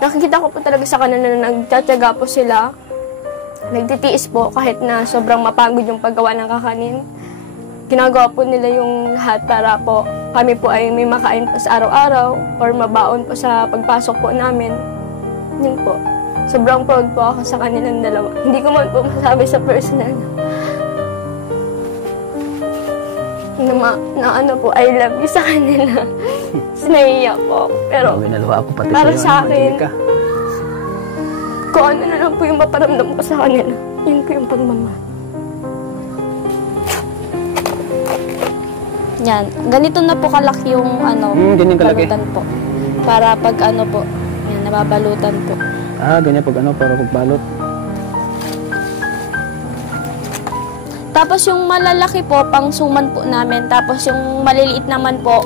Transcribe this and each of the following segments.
nakikita ko po talaga sa kanila na nagtatiyaga po sila. Nagtitiis po kahit na sobrang mapagod yung paggawa ng kakanin. Ginagawa po nila yung lahat para po kami po ay may makain po sa araw-araw or mabaon po sa pagpasok po namin. Yun po. Sobrang proud po ako sa kanilang dalawa. Hindi ko man po masabi sa personal na ano po, I love you sa kanila. Sinaiya po. Pero para sa akin, kung ano na lang po yung maparamdam ko sa kanila, yun po yung pagmamahal. Yan. Ganito na po kalaki yung ganyan kalaki. balutan po. Para pag ano po, yan, nababalutan po. Ganyan pag para pagbalot. Tapos yung malalaki po, pang suman po namin. Tapos yung maliliit naman po,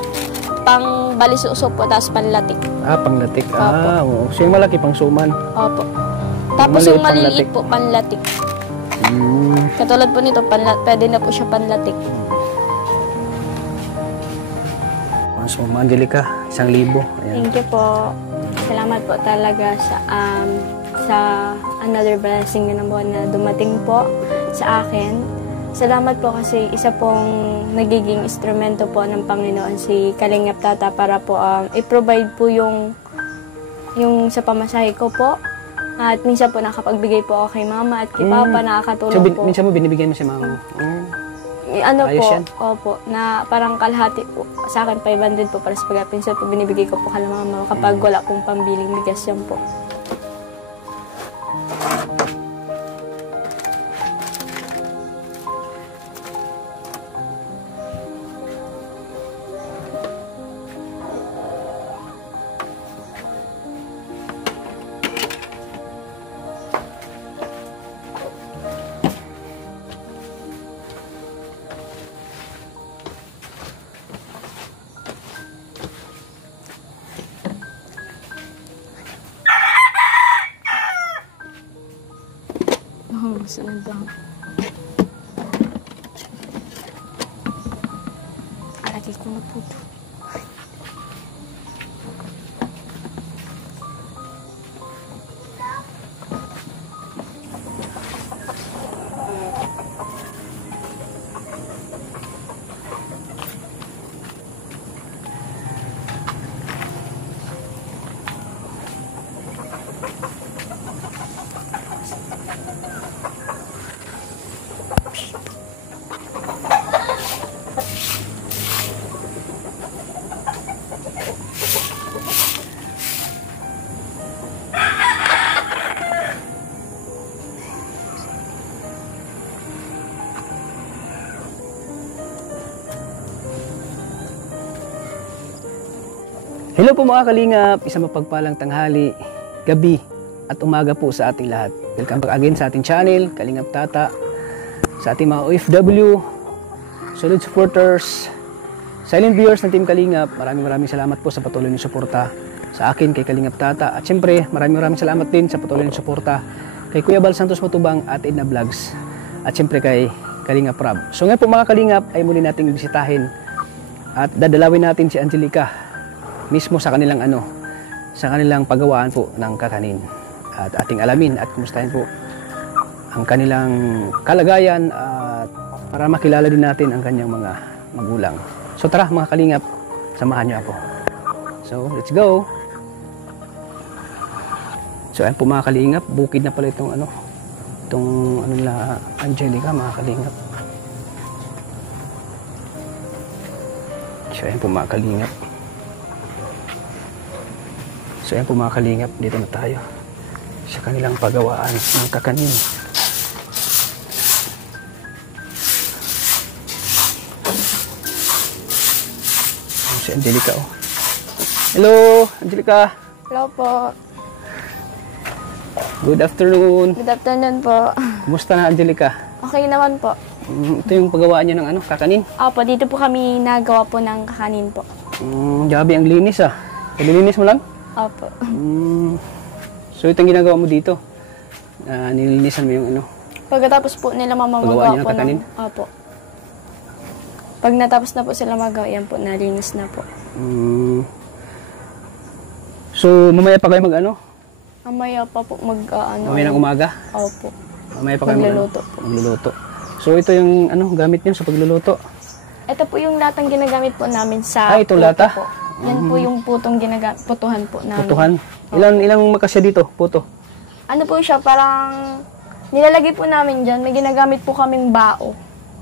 pang balisuso po, tapos panlatik. Panglatik. Opo. So yung malaki pang suman. Opo. Tapos yung maliliit po, panlatik. Katulad po nito, pwede na po siya panlatik. So, Angelica, 1,000. Ayan. Thank you po. Salamat po talaga sa another blessing na naman na dumating po sa akin. Salamat po kasi isa pong nagiging instrumento po ng Panginoon si Kalingap Tata para po i-provide po yung sa pamasahe ko po. At minsan po nakapagbigay po ako kay mama at kay papa, nakakatulong po. Minsan mo binibigyan mo si mama mo? Ano Ayos po, yan. opo, na parang kalahati po. Sa akin, 500 po para sa pag-pinsan po, binibigay ko po kala mama kapag wala pong pambiling bigas yan po. Sunod lang. Alagay ko na po ito. Hello po mga kalingap, isang mapagpalang tanghali, gabi at umaga po sa ating lahat. Welcome back again sa ating channel, Kalingap Tata, sa ating mga OFW, solid supporters, silent viewers ng Team Kalingap. Maraming salamat po sa patuloy ng suporta sa akin kay Kalingap Tata. At syempre, maraming salamat din sa patuloy ng suporta kay Kuya Bal Santos Matubang at Edna Vlogs. At syempre kay Kalingap Rab. So ngayon po mga kalingap ay muli nating bisitahin at dadalawin natin si Angelica mismo sa kanilang sa kanilang paggawaan po ng kakanin. At ating alamin at kumustahin po ang kanilang kalagayan at para makilala din natin ang kanyang mga magulang. So tara mga kalingap, samahan niyo ako. So let's go. So ayan po mga kalingap, bukid na pala itong nila Angelica mga kalingap. So ayan po mga kalingap. So ayan po mga kalingap, dito na tayo sa kanilang paggawaan ng kakanin. Si Angelica oh. Hello Angelica. Hello po. Good afternoon. Good afternoon po. Kumusta na Angelica? Okay naman po. Ito yung paggawaan niyo ng kakanin? Opo, dito po kami nagawa po ng kakanin po. Grabe ang linis ah. Nililinis mo lang? Opo. So itong ginagawa mo dito? Nililinisan mo yung Pagkatapos po nila mamagawa po kakanin? Opo. Pag natapos na po sila magawa, yan po, nalinis na po. So mamaya pa kayo Mamaya pa po Mamaya ng umaga? Opo. Mamaya pa kayo Magluluto po. Magluluto. So ito yung gamit niyo sa pagluluto? Ito po yung latang ginagamit po namin sa ito puto lata? po. Yan po yung putuhan po namin. Putuhan? Ilang makasya dito, puto? Ano po siya, parang nilalagay po namin dyan. May ginagamit po kaming bao.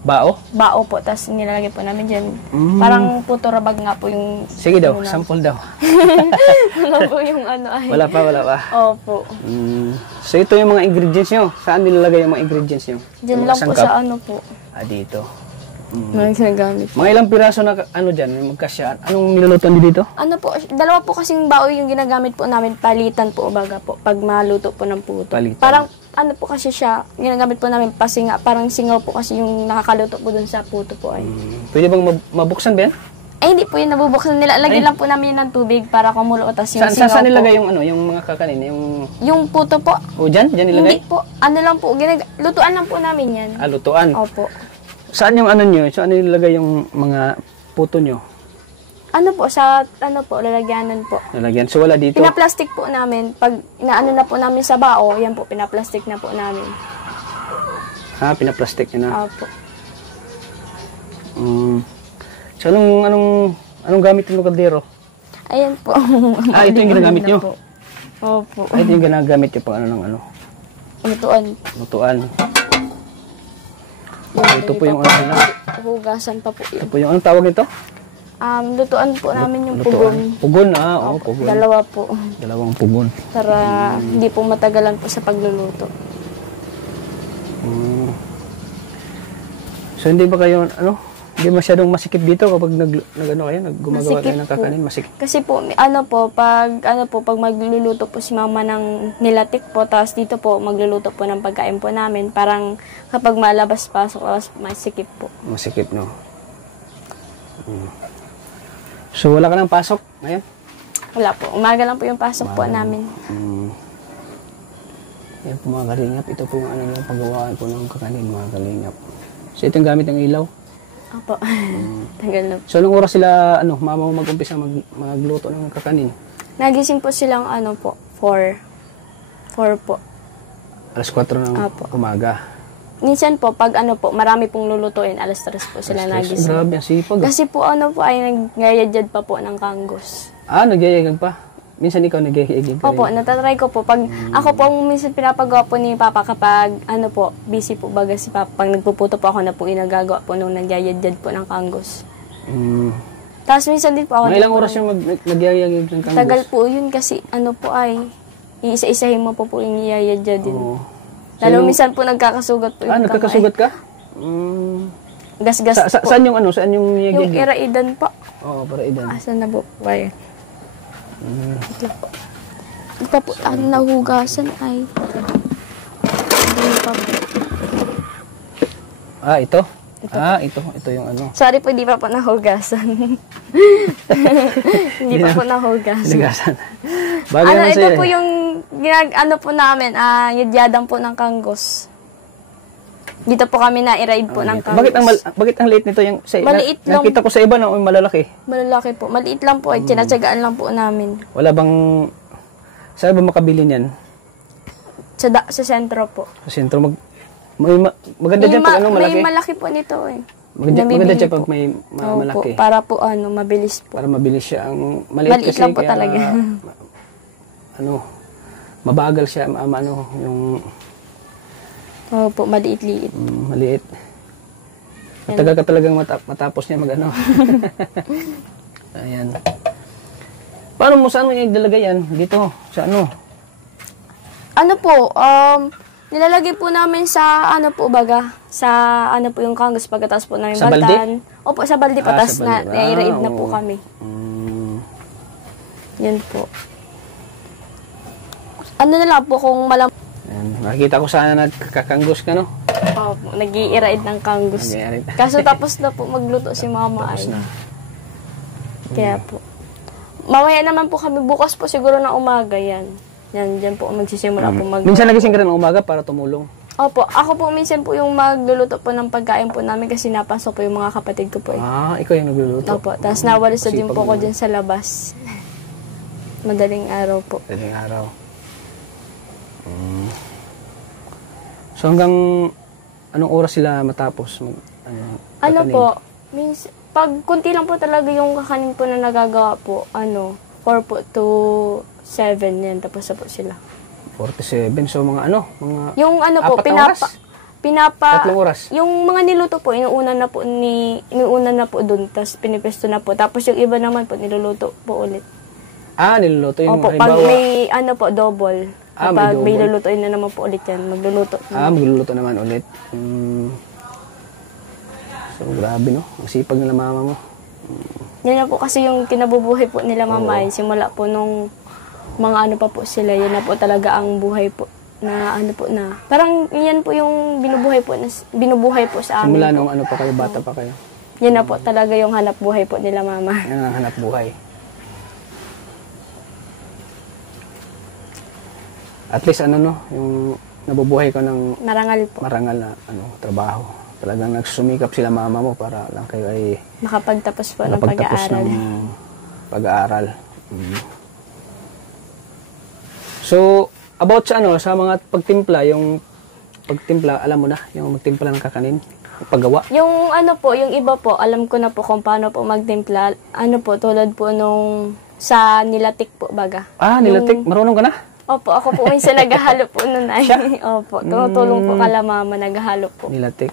Bao? Bao po, tapos nilalagay po namin dyan. Parang puto rabag nga po yung... Sige daw, sample daw. Wala po yung ay. Wala pa. Opo. So ito yung mga ingredients nyo. Saan nilalagay yung mga ingredients nyo? Dyan Yung lang po sangkap? sa po. Dito. Mga ginagamit. Mga ilang piraso na dyan, yung magkasya. Anong niluluto nyo dito? Ano po, dalawa po kasing bao yung ginagamit po namin, palitan po, baga po, pag maluto po ng puto. Palitan. Parang, ano po kasi siya, ginagamit po namin pasinga, parang singaw po kasi yung nakakaluto po dun sa puto po ay. Pwede bang mabuksan ba yan? Hindi po yun nabubuksan nila. Lagyan lang po namin ng tubig para kumulo. Tapos yung singaw Saan po. nilagay yung mga kakanin? Yung puto po. O dyan? Dyan nilagay? Hindi po. Ano lang po. Lutuan lang po namin yan. Lutuan. Opo. Saan yung nyo? Saan nilagay yung mga puto nyo? Ano po, sa lalagyanan po. Nalagyan. So wala dito? Pinaplastic po namin. Pag inaano na po namin sa bao, yan po, pinaplastic na po namin. Pinaplastic nyo na. Opo. So anong gamit yung kaldero? Ayan po. Ito yung ginagamit nyo? Opo. Ito yung ginagamit nyo pang Lutuan. Lutuan. Ito po yung Hugasan pa po Ito yun. po yung anong tawag nito? Lutuan po namin yung Lutuan. pugon. Pugon, pugon. Dalawa po. Dalawang pugon. Para hindi po matagalan po sa pagluluto. So hindi ba kayo, hindi masyadong masikip dito kapag gumagawa Masikip kayo ng kakanin, po. masikip. Kasi po, pag magluluto po si mama ng nilatik po, tapos dito po, magluluto po ng pagkain po namin, parang kapag malabas-pasok, masikip po. Masikip, no? So wala ka ng pasok ngayon? Wala po. Umaga lang po yung pasok po namin. Yan po mga kalingap. Ito po yung paggawaan po ng kakanin, mga kalingap. So ito yung gamit ng ilaw. Opo. Tagal na po. So anong oras sila, mama mo mag-umpisa magluto ng kakanin? Nagising po silang 4. 4 po. Alas 4 ng umaga. Minsan po, pag marami pong lulutuin, alas 3 po sila nagising. Grabe, ang sipag. Kasi po ay nagyayadjad pa po ng kanggos. Nagyayagag pa? Minsan ikaw nagyayagag ka rin? Opo, natatry ko po. Pag ako po minsan pinapagawa po ni Papa kapag busy po baga si Papa. Pag nagpuputo po ako na po inagagawa po nung nagyayadjad po ng kanggos. Tapos minsan din po ako. Mga ilang oras yung nagyayagag ng kanggos? Tagal po yun kasi iisa-isahin mo po yung iyayadjad din. Lalo minsan po nagkakasugat po yung nagkakasugat ka? Gas-gas po. Saan yung Saan yung niyagag? Yung iraidan po. Oo, paraidan. Asan na po? Bayan. Ito po. Ito po, nahugasan ay. Hindi pa po. Ito? Ito yung Sorry po, hindi pa po nahugasan. Hindi pa po nahugasan. Higasan. Bagay naman Ito sa'yo po yung po namin, yadyadan po ng kanggos. Dito po kami na-i-ride po ng kanggos. Bakit ang liit nito? Maliit lang. Nakita ko sa iba na malalaki. Malalaki po. Maliit lang po. Tinatsagaan lang po namin. Wala bang... Saan ba makabili niyan? Sa sentro po. Sa sentro. Maganda dyan pag malaki. May malaki po nito eh. Maganda dyan pag may malaki. Para po mabilis po. Para mabilis siya. Ang maliit kasi, lang po talaga. Mabagal siya. Yung... Opo, maliit-liit. Maliit. Matagal ka talagang matapos niya Ayan. Paano mo, saan mo idalagay yan? Dito, sa nilalagay po namin sa yung kanggos pagkatapos po namin sa balde? Opo, sa balde pa, tapos na-i-raid na po kami. Yan po. Na lang po kung nakikita ko sana nagkakanggos ka, no? Opo, nag-i-raid ng kanggos. Kaso tapos na po magluto si mama. Tapos na. Kaya po. Mamaya naman po kami, bukas po siguro na umaga yan. Dyan po magsisimula po Minsan nagising ka rin ng umaga para tumulong? Opo, ako po minsan po yung magluluto po ng pagkain po namin kasi napasok po yung mga kapatid ko po. Ikaw yung nagluluto? Opo, tapos nawalis na din po ako dyan sa labas. Madaling araw po. Madaling araw. So hanggang anong oras sila matapos? Ano kakanin? po, pag kunti lang po talaga yung kakanin po na nagagawa po, 4 po to 7 yan, tapos na po sila. 47. So mga mga Yung po, 4 na oras? Tatlong oras? Yung mga niluto po, inuuna na po dun, tapos pinipesto na po. Tapos yung iba naman po, niluluto po ulit. Niluluto yung Opo, pag may double. Kapag may lulutuin na naman po ulit yan, magluluto. Magluluto naman ulit. So, grabe, no? Masipag nila mama mo. Yan na po kasi yung kinabubuhay po nila mama. Simula po nung mga pa po sila, yan na po talaga ang buhay po na na. Parang yan po yung binubuhay po sa amin. Simula nung pa kayo, bata pa kayo. Yan na po talaga yung hanap buhay po nila mama. Yan ang hanap buhay. At least yung nabubuhay ko ng marangal na trabaho. Talagang nagsusumikap sila mama mo para lang kayo ay makapagtapos po ng pag-aaral. Pag-aaral. So, about sa mga pagtimpla, alam mo na, yung magtimpla ng kakanin, paggawa. Yung yung iba po, alam ko na po kung paano po magtimpla. Tulad po nung sa nilatik po baga. Nilatik. Marunong ka na? Opo, ako po minsan naghahalo po nun ay. Opo, tumutulong po kala mama, naghahalo po. Nilatik.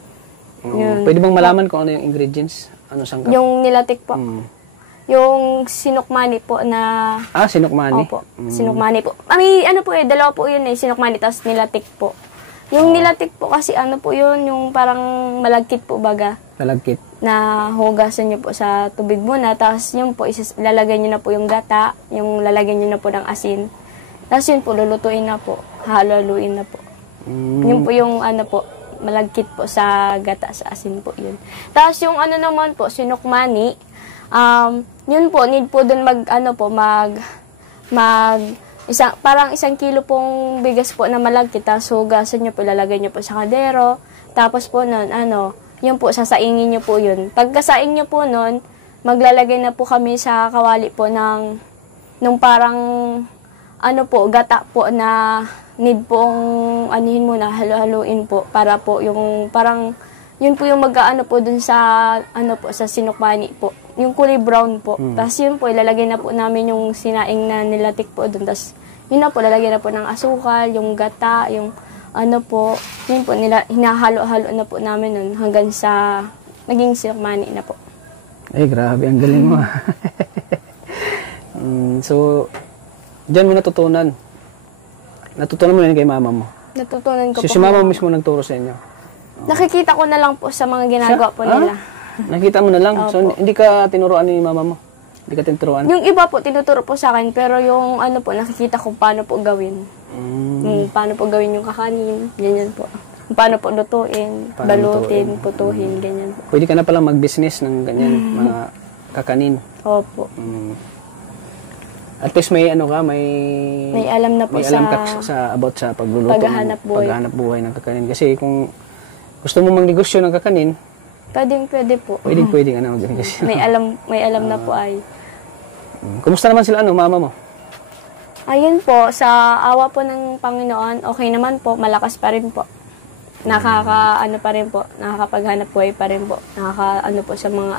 Pwede bang malaman kung ano yung ingredients? Ano sangkap? Yung nilatik po. Yung sinukmani po na... sinukmani? Opo, sinukmani po. Po dalawa po yun sinukmani tapos nilatik po. Yung nilatik po kasi po yun, yung parang malagkit po baga. Malagkit. Na hugasan nyo po sa tubig muna, tapos yun po, lalagay nyo na po yung gata, yung lalagyan nyo na po ng asin. Tapos yun po, lulutuin na po, halo-haluin na po. Yun po yung malagkit po sa gata, sa asin po yun. Tapos yung naman po, sinukmani, yun po, need po dun parang 1 kilo pong bigas po na malagkit, tapos hugasan nyo po, lalagay nyo po sa kaldero, tapos po nun, yun po, sasaingin nyo po yun. Pagkasaing nyo po nun, maglalagay na po kami sa kawali po nung parang, gata po na need pong anihin muna, halo-haluin po, para po yung parang, yun po yung po dun sa, sa sinukmani po. Yung kulay brown po. Tapos yun po, ilalagay na po namin yung sinaing na nilatik po dun. Tapos yun na po, lalagay na po ng asukal, yung gata, yung yun po, hinahalo-halo na po namin nun hanggang sa naging sinukmani na po. Ay, grabe, ang galing mo. So, diyan mo natutunan. Natutunan mo yun kay mama mo? Natutunan ko po. Si mama mismo nagturo sa inyo? Nakikita ko na lang po sa mga ginagawa po nila. Nakita mo na lang? Opo. So, hindi ka tinuruan ni mama mo? Hindi ka tinuruan? Yung iba po, tinuturo po sa akin, pero yung po, nakikita ko paano po gawin. Paano po gawin yung kakanin, ganyan po. Paano po lutuin, balutin, putuhin, ganyan po. Pwede ka na palang mag-business ng ganyan, mga kakanin. Opo. At least may may alam na po may alam ka about sa pagluluto, paghahanap buhay ng kakanin. Kasi kung gusto mo magnegosyo ng kakanin, pwede po. Pwede ka na magnegosyo. May alam na po ay. Kumusta naman sila mama mo? Ayun po, sa awa po ng Panginoon, okay naman po, malakas pa rin po. Pa rin po, nakakapaghanap buhay pa rin po. Po sa mga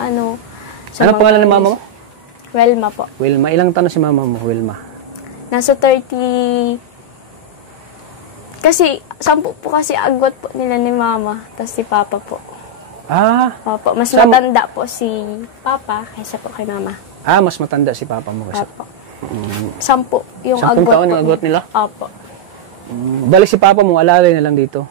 sa Anong pangalan ng mama mo? Welma po. Wilma. Ilang taon na si mama mo, Wilma? Nasa 30... Kasi, 10 po kasi agwat po nila ni mama, tapos si papa po. Opo, mas matanda po si papa kaysa po kay mama. Mas matanda si papa mo kaysa. Opo. 10 yung 10 agwat taon po. yung agwat nila? Opo. Balik si papa mo, alalay na lang dito.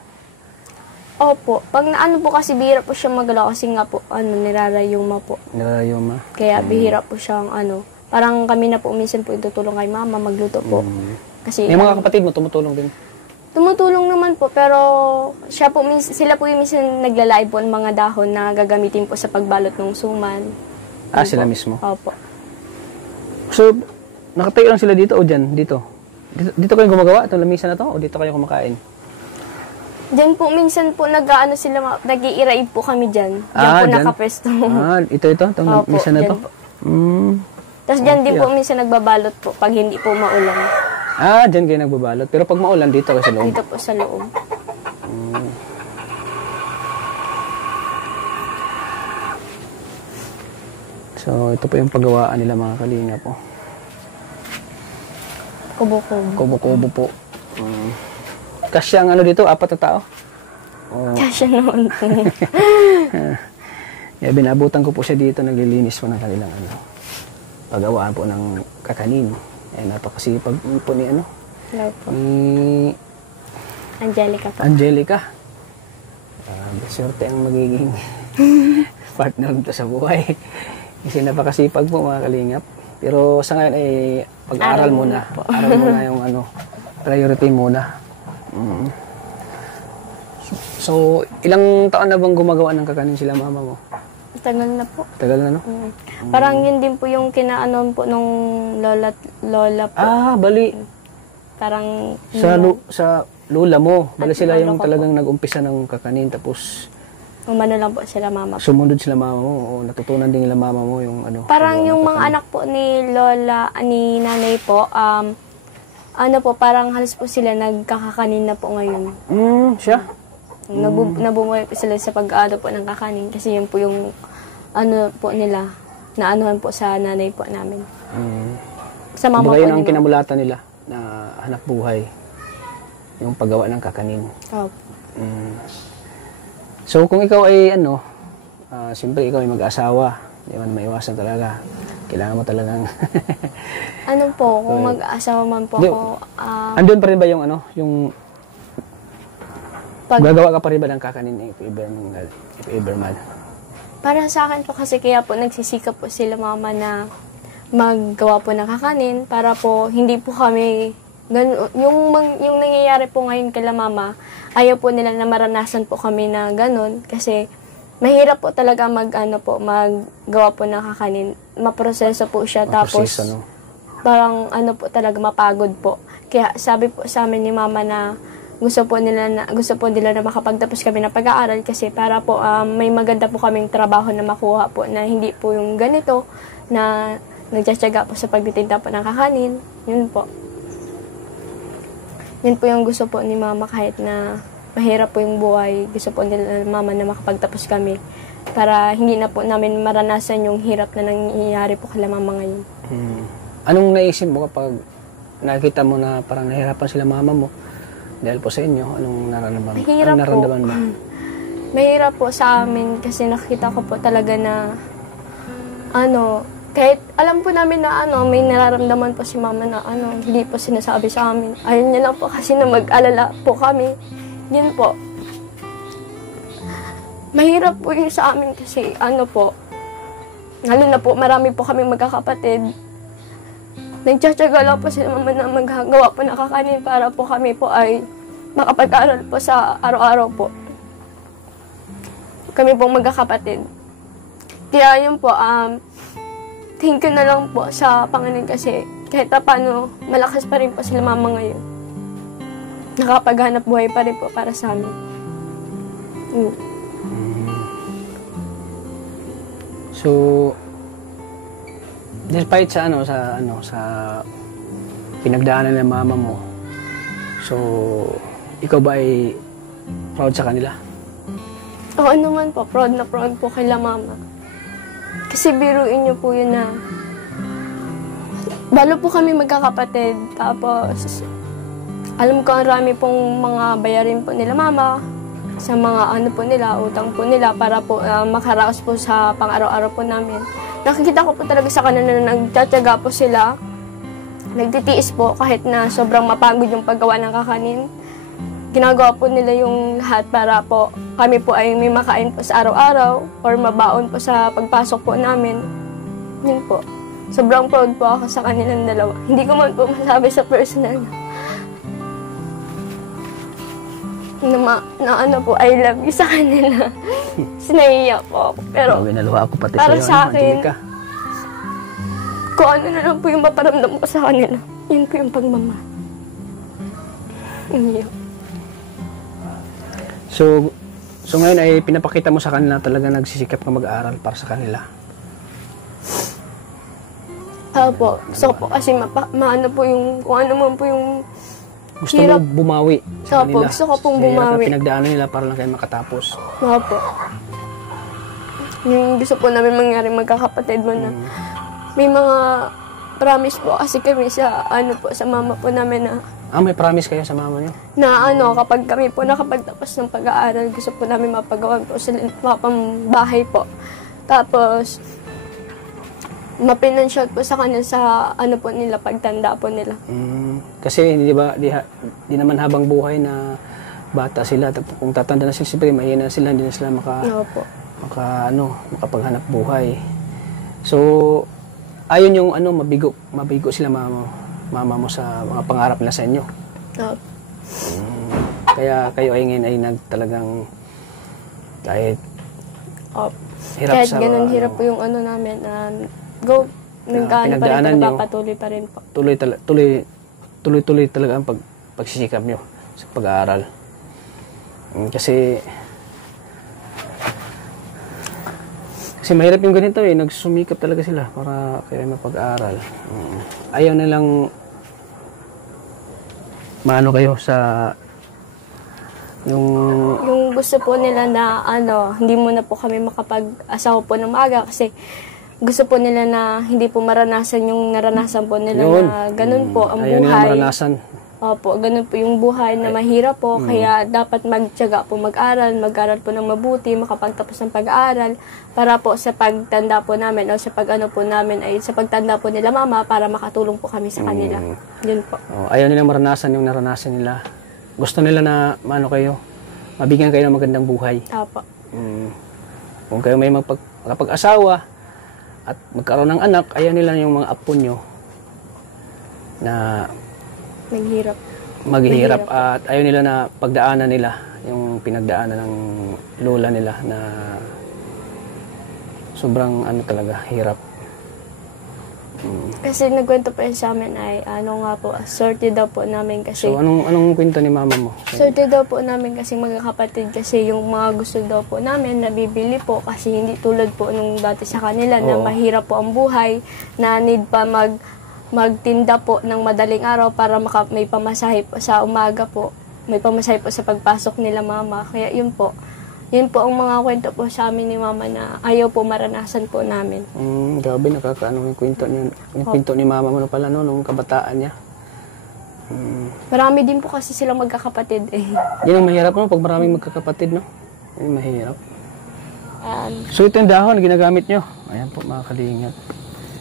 Opo. Pag po kasi bihira po siya magalaw kasi nga po, nirarayuma po. Nirarayuma. Kaya bihira po siyang parang kami na po minsan po tutulong kay mama magluto po. Kasi yung mga kapatid mo tumutulong din? Tumutulong naman po, pero sila po yung minsan nagla-live po ng mga dahon na gagamitin po sa pagbalot ng suman. Sila mismo? Opo. So, nakatayo lang sila dito o dyan? Dito kayo gumagawa? Itong lamisa na to? O dito kayo kumakain? Diyan po, minsan po nag-i-iraib po kami dyan. Diyan po nakapesto. Ito? Itong lamisa na to? Tapos dyan din po minsan nagbabalot po pag hindi po maulan. Ah, dyan kayo nagbabalot. Pero pag maulan, dito kayo sa loob. Dito po sa loob. So, ito po yung paggawaan nila mga kalinga po. Kubo-kubo. Kubo-kubo po. Kasi ang ano dito, 4 na tao. Kasya naman po. Yeah, binabutan ko po siya dito, naglilinis po ng kanilang ano, paggawaan po ng kakanin. Eh, napakasipag po ni ano, Hello po. ni Angelica po. Angelica. Swerte ang magiging partner nito sa buhay. Kasi napakasipag po mga kalingap. Pero sa ngayon ay pag-aral muna. Aral muna yung ano, priority muna. So, ilang taon na bang gumagawa ng kakanin sila mama mo? Tagal na po. Tagal na, no? Parang yun din po yung kinaanon po nung lola po. Ah, bali. Parang Sa lola mo. Bali At sila lolo yung ko talagang nag-umpisa ng kakanin. Tapos, umano lang po sila mama po. sumunod sila mama mo. O natutunan din nila mama mo yung ano. Parang yung mga anak po ni lola, ni nanay po, ano po, parang halos po sila nagkakakanin na po ngayon. Siya? Nabumuhay po sila sa pag-aado po ng kakanin kasi yun po yung ano po nila, na anuhan po sa nanay po namin. Sa mama Kumbaga po yun ang nila. kinamulatan nila na hanap buhay. Yung paggawa ng kakanin. Opo. So kung ikaw ay ano, siyempre ikaw ay mag-asawa. Hindi man maiwasan talaga. Kailangan mo talagang... Ano po, kung mag-asawa man po Di- ako, Andun pa rin ba yung ano, yung pag, gagawa ka pa rin ba ng kakanin if ever man? para sa akin po kasi kaya po nagsisikap po sila mama na maggawa po ng kakanin para po hindi po kami yung nangyayari po ngayon kay mama, ayaw po nila na maranasan po kami na ganun kasi mahirap po talaga maggawa po ng kakanin. Maproseso po siya tapos Ano? parang ano po talaga mapagod po. Kaya sabi po sa amin ni mama na gusto po nila na makapagtapos kami ng pag-aaral kasi para po may maganda po kaming trabaho na makuha po na hindi po yung ganito na nagtsatsaga po sa pagtitinda po ng kakanin. Yun po. Yun po yung gusto po ni mama kahit na mahirap po yung buhay. Gusto po nila mama na makapagtapos kami para hindi na po namin maranasan yung hirap na nangyayari po kala mama ngayon. Anong naisip mo kapag nakita mo na parang nahihirapan sila mama mo dahil po sa inyo? Anong nararamdaman? Mahirap Anong nararamdaman mo? Mahirap po sa amin kasi nakita ko po talaga na kahit alam po namin na may nararamdaman po si mama na hindi po sinasabi sa amin. Ayaw niya lang po kasi na mag-alala po kami. Yun po. Mahirap po yun sa amin kasi lalo na po marami po kami magkakapatid. Nagtsatsaga lang po sila mama na maggagawa po ng kakanin para po kami po ay makapag-aral po sa araw-araw po. Kami pong magkakapatid. Kaya yun po, thank you na lang po sa Panginoon kasi kahit paano malakas pa rin po sila mama ngayon. Nakapaghanap buhay pa rin po para sa amin. So, despite sa sa pinagdaanan ng mama mo, so, ikaw ba ay proud sa kanila? Oo naman po, proud na proud po kay mama. Kasi biruin niyo po yun na balo po kami magkakapatid. Tapos, alam ko ang rami pong mga bayarin po nila mama sa mga po nila, utang po nila para po makaraos po sa pang-araw-araw po namin. Nakikita ko po talaga sa kanila na nagtsatsaga po sila. Nagtitiis po kahit na sobrang mapagod yung paggawa ng kakanin. Ginagawa po nila yung lahat para po kami po ay may makain po sa araw-araw or mabaon po sa pagpasok po namin. Yun po. Sobrang proud po ako sa kanilang dalawa. Hindi ko man po masabi sa personal na po, I love you sa kanila. Sinaiya po ako. Pero Naluha ako pati para sa'yo, sa akin, Angelica. kung ano na lang po yung maparamdam ko sa kanila, yun po yung pagmamahal. Yun. So ngayon ay pinapakita mo sa kanila talaga nagsisikap ka mag-aaral para sa kanila. Opo. Gusto ko po kasi maano po yung, kung ano man po yung Gusto mo bumawi sa Opo, kanila. gusto ko pong Sa hirap bumawi. na pinagdaanan nila para lang kayo makatapos. Opo. Yung gusto po namin mangyari magkakapatid mo na may mga promise po kasi kami sa ano po sa mama po namin na May promise kayo sa mama niyo? na ano kapag kami po nakapagtapos ng pag-aaral gusto po namin mapagawan po sila mapambahay po. Tapos mapinansyal po sa kanya sa ano po nila pagtanda po nila. Kasi di ba di naman habang buhay na bata sila. Kung tatanda na sila, siyempre mahina sila, hindi na sila Opo. makapaghanap buhay. So ayon yung mabigo sila mama mo sa mga pangarap nila sa inyo. Opo. Kaya kayo ay ngayon ay talagang kahit Opo. hirap Kahit sa ganun hirap po yung ano namin nagkaan pa rin po, napapatuloy pa rin po. tuloy talaga ang pagsisikap nyo sa pag-aaral. Kasi mahirap yung ganito nagsumikap talaga sila para kayo mapag-aaral. Ayaw nilang maano kayo sa Yung gusto po nila na hindi muna po kami makapag-asawa po ng maaga kasi gusto po nila na hindi po maranasan yung naranasan po nila na ganun po ang ayaw buhay. nila maranasan. Opo, ganun po yung buhay na mahirap po kaya dapat magtiyaga po mag-aral po ng mabuti, makapagtapos ng pag-aaral para po sa pagtanda po namin o sa pag-ano po namin ay sa pagtanda po nila mama para makatulong po kami sa kanila. Yun po. Ayaw nilang maranasan yung naranasan nila. Gusto nila na kayo, mabigyan kayo ng magandang buhay. Opo. Kung kayo may makapag-asawa at magkaroon ng anak, ayaw nila yung mga apo nyo na maghihirap at ayaw nila na pagdaanan nila yung pinagdaanan ng lola nila na sobrang talaga hirap. Kasi nagkwento pa yun sa amin ay sorted daw po namin kasi So anong kwento ni mama mo? sorted daw po namin kasi magkakapatid kasi yung mga gusto daw po namin nabibili po kasi hindi tulad po nung dati sa kanila na mahirap po ang buhay na need pa magtinda po ng madaling araw para may pamasahe po sa umaga po. May pamasahe po sa pagpasok nila mama. Kaya yun po ang mga kwento po sa amin ni mama na ayaw po maranasan po namin. Grabe, nakakaano yung kwento niya. Yung kwento ni mama mo na pala nung kabataan niya. Marami din po kasi silang magkakapatid eh. Yan ang mahirap pag maraming magkakapatid, no? Yan mahirap. So ito yung dahon na ginagamit nyo. Ayan po mga kalingap.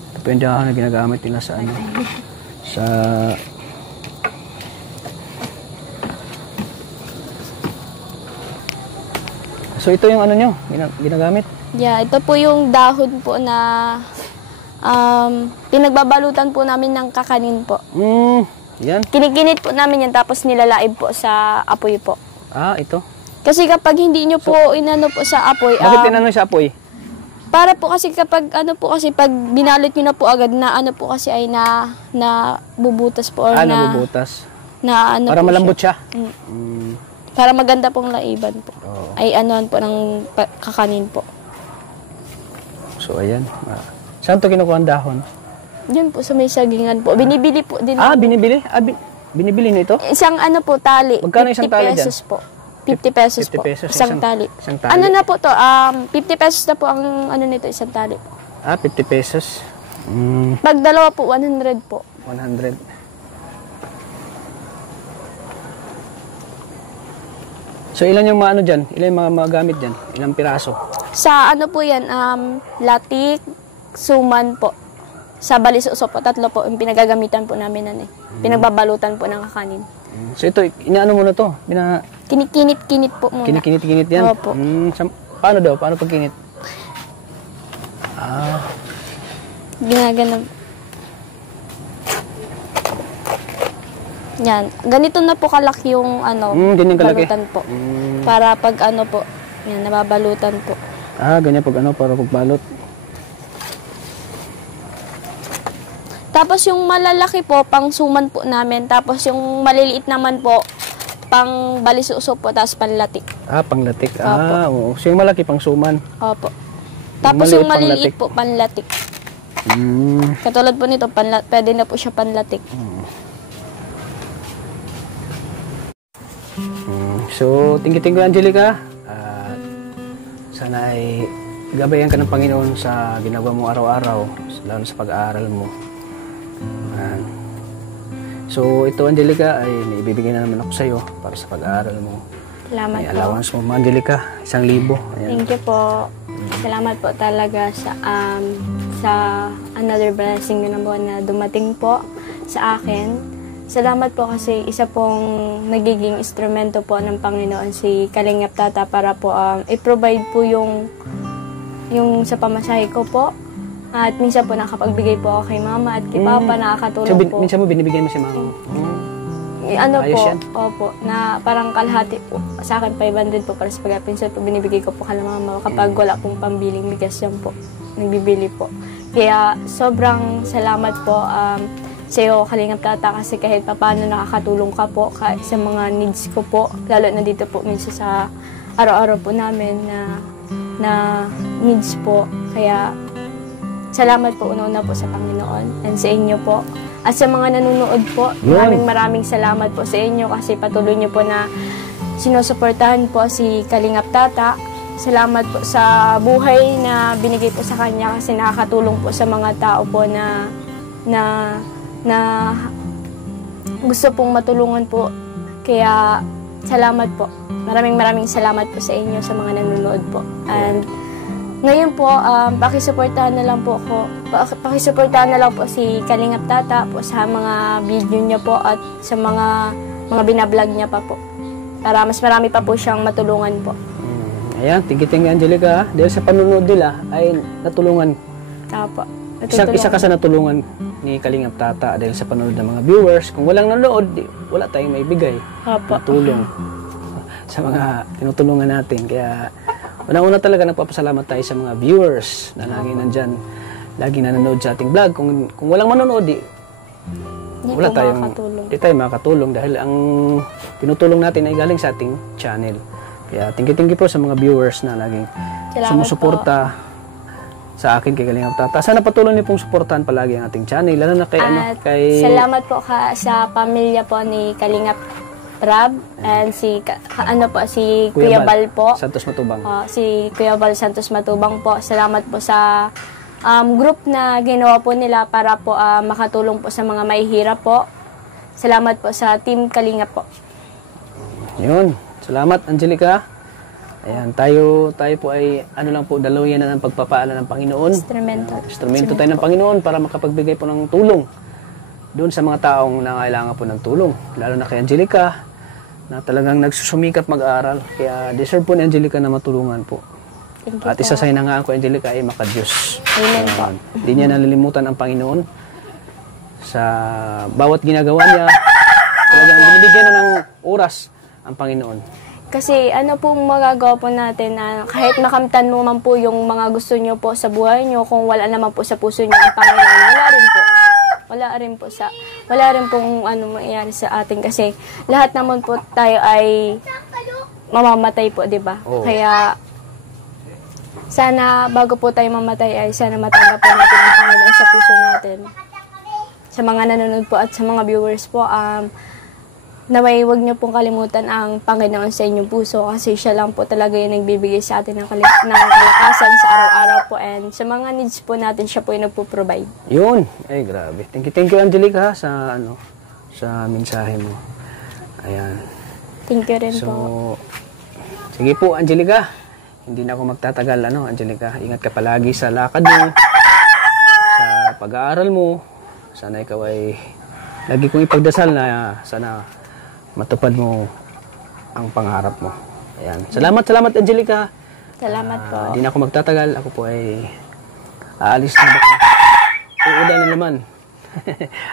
Ito po yung dahon na ginagamit nila sa So ito yung nyo, ginagamit? Yeah, ito po yung dahon po na pinagbabalutan po namin ng kakanin po. Yan. Kinikinit po namin yan tapos nilalaib po sa apoy po. Ito. Kasi kapag hindi nyo po inano po sa apoy, Bakit tinano sa apoy? para po kasi kapag pag binalit nyo na po agad na po kasi ay na bubutas po or nabubutas. Para po malambot siya. Para maganda pong laiban po. Ay po ng kakanin po. So ayan. Saan to kinukuha ang dahon? Yun po sa may sagingan po. Binibili po din. Binibili? Binibili na ito? Isang po tali. Magkano isang tali 50 pesos po. 50 pesos 50 po. pesos, Isang tali. Isang tali. Ano na po to? 50 pesos na po ang nito, isang tali. 50 pesos. Pag dalawa po, 100 po. 100. So ilan yung dyan? Ilan yung mga magamit dyan? Ilang piraso? Sa po yan, latik, suman po. Sa balisuso po, 3 po yung pinagagamitan po namin Pinagbabalutan po ng kakanin. So ito, inaano mo na to? Kinikinit po muna. Kinikinit yan? Opo. Paano daw? Paano pagkinit? Ginagano. Yan. Ganito na po kalaki yung ganyan kalaki. balutan po. Para pag po, yan, nababalutan po. Ganyan pag para pagbalot. Tapos yung malalaki po, pang suman po namin. Tapos yung maliliit naman po, pang balisuso po, tapos panlatik. Panglatik. Opo. Oo. So yung malaki pang suman. Opo. Tapos yung maliliit po, panlatik. Katulad po nito, pwede na po siya panlatik. So, thank you Angelica. Sana ay gabayan ka ng Panginoon sa ginagawa mo araw-araw, lalo sa pag-aaral mo. So, ito Angelica ay naibibigay na naman ako sa iyo para sa pag-aaral mo. Salamat May po. allowance mo, Angelica, 1,000. Ayan. Thank you po. Salamat po talaga sa another blessing na naman na dumating po sa akin. Salamat po kasi isa pong nagiging instrumento po ng Panginoon si Kalingap Tata para po i-provide po yung sa pamasahe ko po. At minsan po nakapagbigay po ako kay Mama at kay Papa, nakakatulong So, po. minsan mo binibigay mo si Mama? Ano Ayos po, yan. opo, na parang kalahati po. Sa akin, 500 po para sa pag-pinsan po, binibigay ko po kay Mama kapag wala pong pambiling bigas yan po, nagbibili po. Kaya sobrang salamat po sa iyo, Kalingap Tata, kasi kahit paano nakakatulong ka po sa mga needs ko po, lalo na dito po minsan sa araw-araw po namin na needs po. Kaya salamat po una po sa Panginoon and sa inyo po. At sa mga nanonood po, maraming salamat po sa inyo kasi patuloy niyo po na sinusuportahan po si Kalingap Tata. Salamat po sa buhay na binigay po sa kanya kasi nakakatulong po sa mga tao po na gusto pong matulungan po. Kaya salamat po. Maraming salamat po sa inyo sa mga nanonood po. And ngayon po, pakisuportahan na lang po si Kalingap Tata po sa mga video niya po at sa mga binablog niya pa po. Para mas marami pa po siyang matulungan po. Ayan, thank you Angelica. Dahil sa panunood nila ay natulungan. Opo. Isa ka sa natulungan ni Kalingap Tata dahil sa panonood ng mga viewers. Kung walang nanonood, wala tayong maibigay. Opo. Tulong sa mga tinutulungan natin. Kaya unang-una talaga nagpapasalamat tayo sa mga viewers na lagi nandyan, lagi nanonood sa ating vlog. Kung walang manonood, wala tayong makakatulong dahil ang tinutulong natin ay galing sa ating channel. Kaya thank you po sa mga viewers na laging sumusuporta sa akin kay Kalingap Tata. Sana patuloy niyo pong suportahan palagi ang ating channel, lalo na kay salamat po sa pamilya po ni Kalingap Rab and si Kuya Bal po. Santos Matubang. Si Kuya Bal Santos Matubang po. Salamat po sa group na ginawa po nila para po makatulong po sa mga mahihirap po. Salamat po sa Team Kalingap po. Yun. Salamat Angelica. Ayan, tayo po ay daluyan na ng pagpapaala ng Panginoon. Instrumento tayo ng Panginoon para makapagbigay po ng tulong doon sa mga taong nangailangan po ng tulong. Lalo na kay Angelica na talagang nagsusumikap mag-aaral. Kaya deserve po ni Angelica na matulungan po. At isa sa hinangaan ko, Angelica, ay makadiyos. Amen po. Hindi niya nalilimutan ang Panginoon sa bawat ginagawa niya. Talagang binibigyan na ng oras ang Panginoon. Kasi ano pong magagawa po natin na kahit makamtan mo man po yung mga gusto nyo po sa buhay nyo, kung wala naman po sa puso nyo ang Panginoon, wala rin pong mangyayari sa atin kasi lahat naman po tayo ay mamamatay po, di ba? Kaya sana bago po tayo mamatay ay sana matanggap po natin ang Panginoon sa puso natin. Sa mga nanonood po at sa mga viewers po, naway huwag niyo pong kalimutan ang Panginoon sa inyong puso kasi siya lang po talaga yung nagbibigay sa atin ng kalakasan sa araw-araw po and sa mga needs po natin siya po yung nagpo-provide. Yun. Ay, grabe. Thank you Angelica sa mensahe mo. Ayan. Thank you rin po. Sige po Angelica. Hindi na ako magtatagal Angelica. Ingat ka palagi sa lakad mo, sa pag-aaral mo. Sana ikaw ay lagi kong ipagdasal na sana matupad mo ang pangarap mo. Ayan. Salamat Angelica. Salamat po. Hindi na ako magtatagal. Ako po ay aalis na baka. Uulan na naman.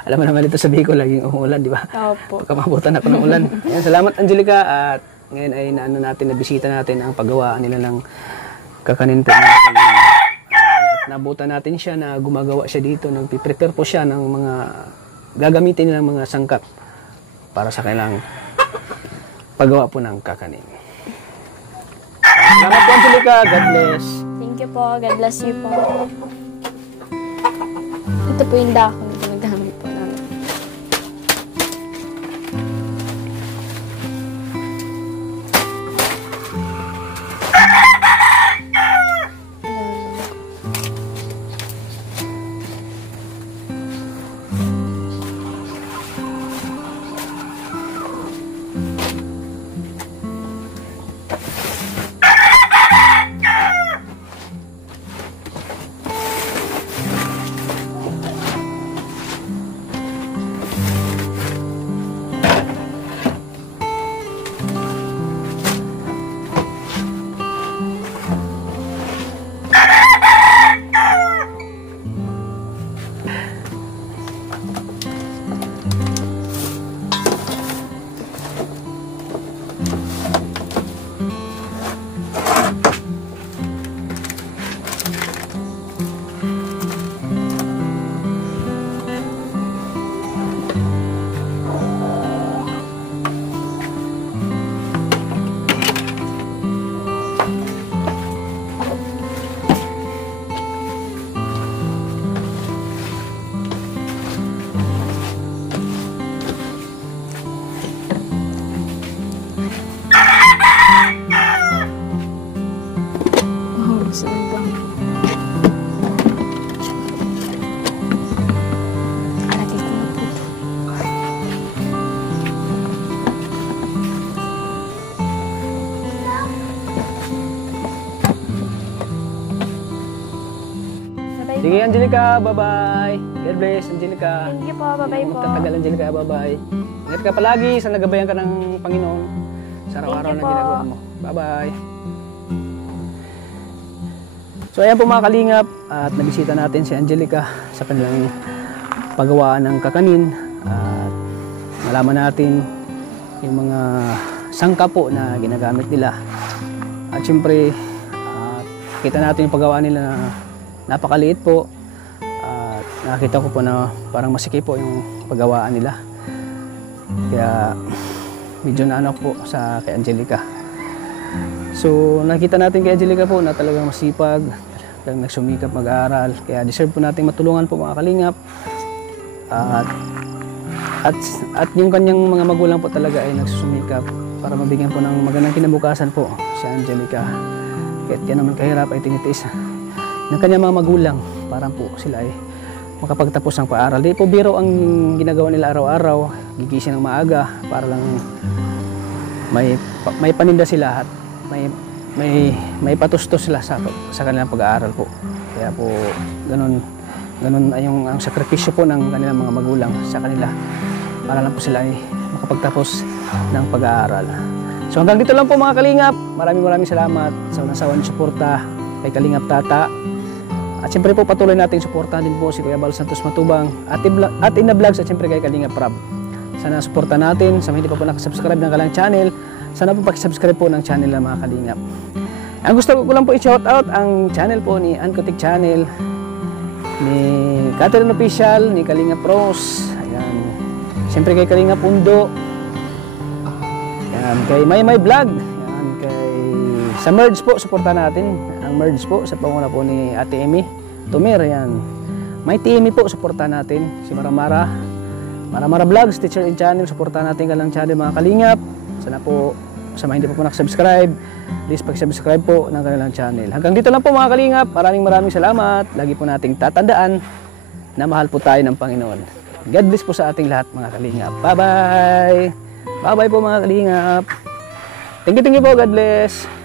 Alam mo naman ito sa Bicol, laging umuulan, di ba? Opo. Baka mabutan ako ng ulan. Ayan. Salamat Angelica. At ngayon ay nabisita natin ang paggawa nila ng kakanin po natin. Nabutan natin siya na gumagawa siya dito. Nagpiprepare po siya ng mga gagamitin nilang mga sangkap para sa kanilang paggawa po ng kakanin. Salamat po Angelica. God bless. Thank you po. God bless you po. Ito po yung dako na ginagamit po namin. Sige, Angelica, bye-bye. God bless, Angelica. Thank you po, bye-bye po. Magtatagal, Angelica, bye-bye. Ingat ka palagi sa nagabayan ka ng Panginoon sa araw-araw na ginagawa mo. Bye-bye. So ayan po mga kalingap, at nabisita natin si Angelica sa kanilang paggawaan ng kakanin at malaman natin yung mga sangka po na ginagamit nila. At syempre, kita natin yung paggawa nila na napakaliit po at nakita ko po na parang masikip po yung paggawaan nila. Kaya medyo naano po sa kay Angelica. So nakita natin kay Angelica po na talagang masipag, talagang nagsumikap mag-aaral. Kaya deserve po nating matulungan po mga kalingap. At yung kanyang mga magulang po talaga ay nagsusumikap para mabigyan po ng magandang kinabukasan po si Angelica. Kahit yan naman kahirap ay tinitiis ng kanyang mga magulang para po sila ay makapagtapos ng paaral. Di po biro ang ginagawa nila araw-araw, gigising ng maaga para lang may paninda sila at may patustos sila sa kanilang pag-aaral po. Kaya po ganun ay ang sakripisyo po ng kanilang mga magulang sa kanila para lang po sila ay makapagtapos ng pag-aaral. So hanggang dito lang po mga kalingap. Maraming salamat sa unang suporta kay Kalingap Tata. At siyempre po patuloy nating suportahan din po si Kuya Bal Santos Matubang at Ina Vlogs at siyempre kay Kalingap Prab. Sana suportahan natin. Sa mga hindi pa po nakasubscribe ng kanilang channel, sana po pakisubscribe po ng channel ng mga kalingap. Ang gusto ko lang po i-shoutout ang channel po ni Ancotic Channel, ni Catherine Official, ni Kalingap Rose, ayan. Siyempre kay Kalingap Pundo, ayan, kay May Vlog, ayan, sa Merge po, suportahan natin ang Merge po sa panguna po ni Ate Amy Tumir, ayan. May Amy po, suportahan natin si Maramara Vlogs, Teacher in Channel, suportahan natin kanilang channel mga kalingap. Sana po sa mga hindi pa po nakasubscribe, please pag-subscribe po ng kanilang channel. Hanggang dito lang po mga kalingap, maraming salamat. Lagi po nating tatandaan na mahal po tayo ng Panginoon. God bless po sa ating lahat mga kalingap. Bye-bye! Bye-bye po mga kalingap. Thank you po, God bless.